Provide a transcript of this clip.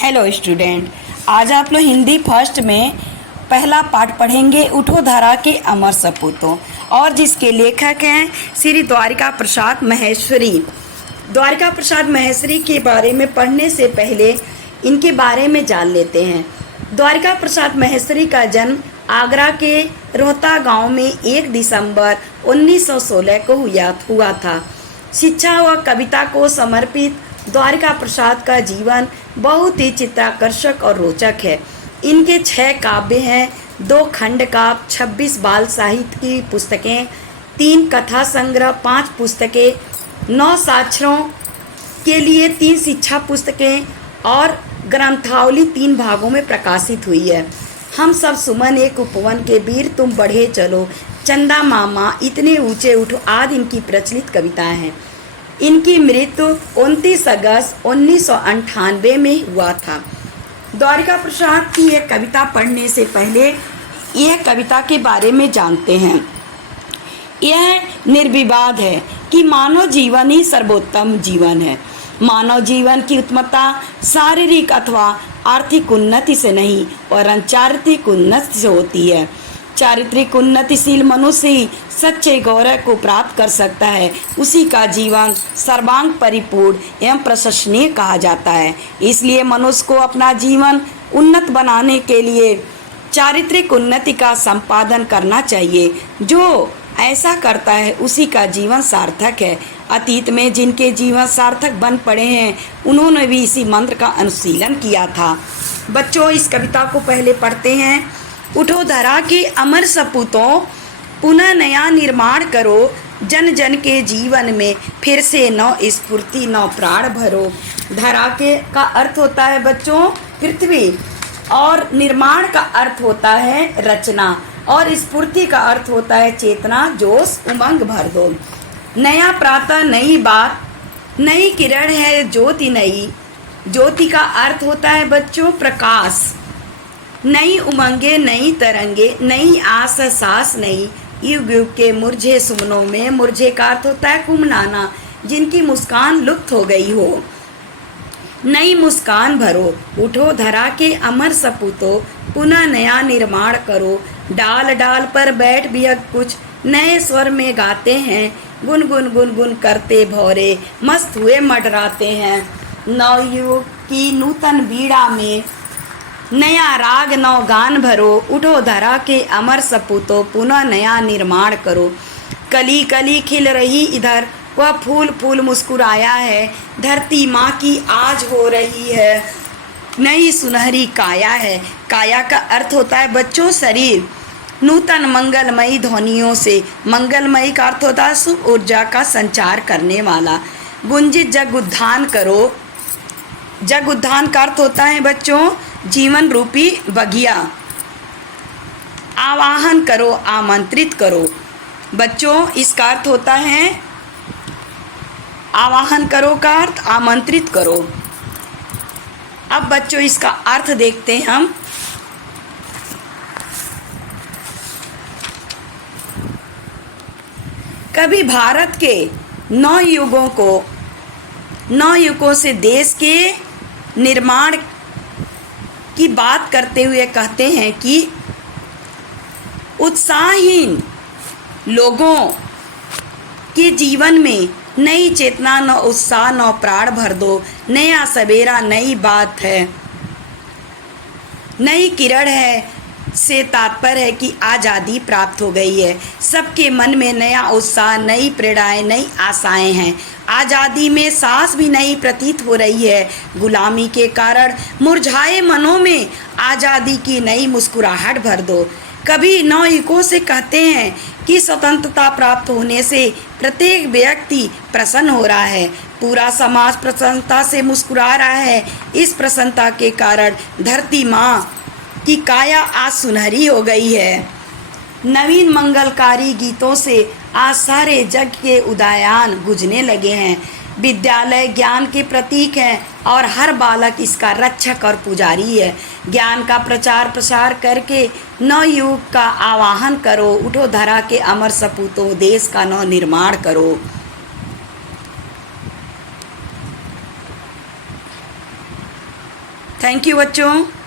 Hello student, आज आप लोग हिंदी फर्स्ट में पहला पाठ पढ़ेंगे उठो धरा के अमर सपूतों, और जिसके लेखक हैं श्री द्वारिका प्रसाद महेश्वरी। द्वारिका प्रसाद महेश्वरी के बारे में पढ़ने से पहले इनके बारे में जान लेते हैं। द्वारिका प्रसाद महेश्वरी का जन्म आगरा के रोहता गांव में 1 दिसंबर 1916 को हुआ था। शिक्षा व कविता को समर्पित द्वारिका प्रसाद का जीवन बहुत ही चित्ताकर्षक और रोचक है। इनके 6 काव्य हैं, 2 खंड काव्य, 26 बाल साहित्य की पुस्तकें, 3 कथा संग्रह, 5 पुस्तकें, 9 साक्षरों के लिए 3 शिक्षा पुस्तकें और ग्रंथावली 3 भागों में प्रकाशित हुई है। हम सब सुमन एक उपवन के वीर तुम बढ़े चलो, चंदा मामा इतने ऊंचे उठो आदि इनकी प्रचलित कविताएं हैं। इनकी मृत्यु 29 अगस्त 1998 में हुआ था। द्वारिका प्रसाद की एक कविता पढ़ने से पहले यह कविता के बारे में जानते हैं। यह निर्विवाद है कि मानव जीवन ही सर्वोत्तम जीवन है। मानव जीवन की उत्तमता शारीरिक अथवा आर्थिक उन्नति से नहीं और चारित्रिक उन्नति से होती है। चारित्रिक उन्नतिशील मनुष्य ही सच्चे गौरव को प्राप्त कर सकता है। उसी का जीवन सर्वांग परिपूर्ण एवं प्रशंसनीय कहा जाता है। इसलिए मनुष्य को अपना जीवन उन्नत बनाने के लिए चारित्रिक उन्नति का संपादन करना चाहिए। जो ऐसा करता है उसी का जीवन सार्थक है। अतीत में जिनके जीवन सार्थक बन पड़े हैं उन्होंने भी इसी मंत्र का अनुशीलन किया था। बच्चों, इस कविता को पहले पढ़ते हैं। उठो धरा के अमर सपूतों, पुनः नया निर्माण करो, जन जन के जीवन में फिर से नौ स्फूर्ति नौ प्राण भरो। धरा के का अर्थ होता है बच्चों पृथ्वी, और निर्माण का अर्थ होता है रचना, और स्फूर्ति का अर्थ होता है चेतना, जोश, उमंग भर दो। नया प्रातः नई बात, नई किरण है ज्योति नई। ज्योति का अर्थ होता है बच्चों प्रकाश। नई उमंगे नई तरंगे, नई आस सांस नई। युग युग के मुरझे सुमनों में, मुरझे का अर्थ होता है गुमनाना, जिनकी मुस्कान लुप्त हो गई हो। नई मुस्कान भरो, उठो धरा के अमर सपूतों, पुनः नया निर्माण करो। डाल डाल पर बैठ बिहक कुछ, नए स्वर में गाते हैं। गुन गुन गुन गुन करते भौरे, मस्त हुए मडराते हैं। नवयुग की नूतन बीड़ा में नया राग नौ गान भरो। उठो धरा के अमर सपूतों, पुनः नया निर्माण करो। कली कली खिल रही इधर, वह फूल फूल मुस्कुराया है। धरती माँ की आज हो रही है नई सुनहरी काया है। काया का अर्थ होता है बच्चों शरीर। नूतन मंगलमयी ध्वनियों से, मंगलमयी का अर्थ होता है शुभ ऊर्जा का संचार करने वाला। गुंजित जग उद्धान करो। जग उद्धान का अर्थ होता है बच्चों जीवन रूपी बगिया। आवाहन करो, आमंत्रित करो। बच्चों, इसका अर्थ होता है आवाहन करो का अर्थ आमंत्रित करो। अब बच्चों इसका अर्थ देखते हैं हम। कभी भारत के 9 युगों से देश के निर्माण की बात करते हुए कहते हैं कि उत्साहहीन लोगों के जीवन में नई चेतना, न उत्साह, न प्राण भर दो। नया सवेरा नई बात है, नई किरण है से तात्पर्य है कि आज़ादी प्राप्त हो गई है। सबके मन में नया उत्साह, नई प्रेरणाएं, नई आशाएं हैं। आज़ादी में सांस भी नई प्रतीत हो रही है। गुलामी के कारण मुरझाए मनों में आज़ादी की नई मुस्कुराहट भर दो। कभी नवयुगों से कहते हैं कि स्वतंत्रता प्राप्त होने से प्रत्येक व्यक्ति प्रसन्न हो रहा है। पूरा समाज प्रसन्नता से मुस्कुरा रहा है। इस प्रसन्नता के कारण धरती माँ की काया आज सुनहरी हो गई है। नवीन मंगलकारी गीतों से आज सारे जग के उदयान गुजने लगे हैं। विद्यालय ज्ञान के प्रतीक है और हर बालक इसका रक्षक और पुजारी है। ज्ञान का प्रचार प्रसार करके नवयुग का आवाहन करो। उठो धरा के अमर सपूतों, देश का नव निर्माण करो। थैंक यू बच्चों।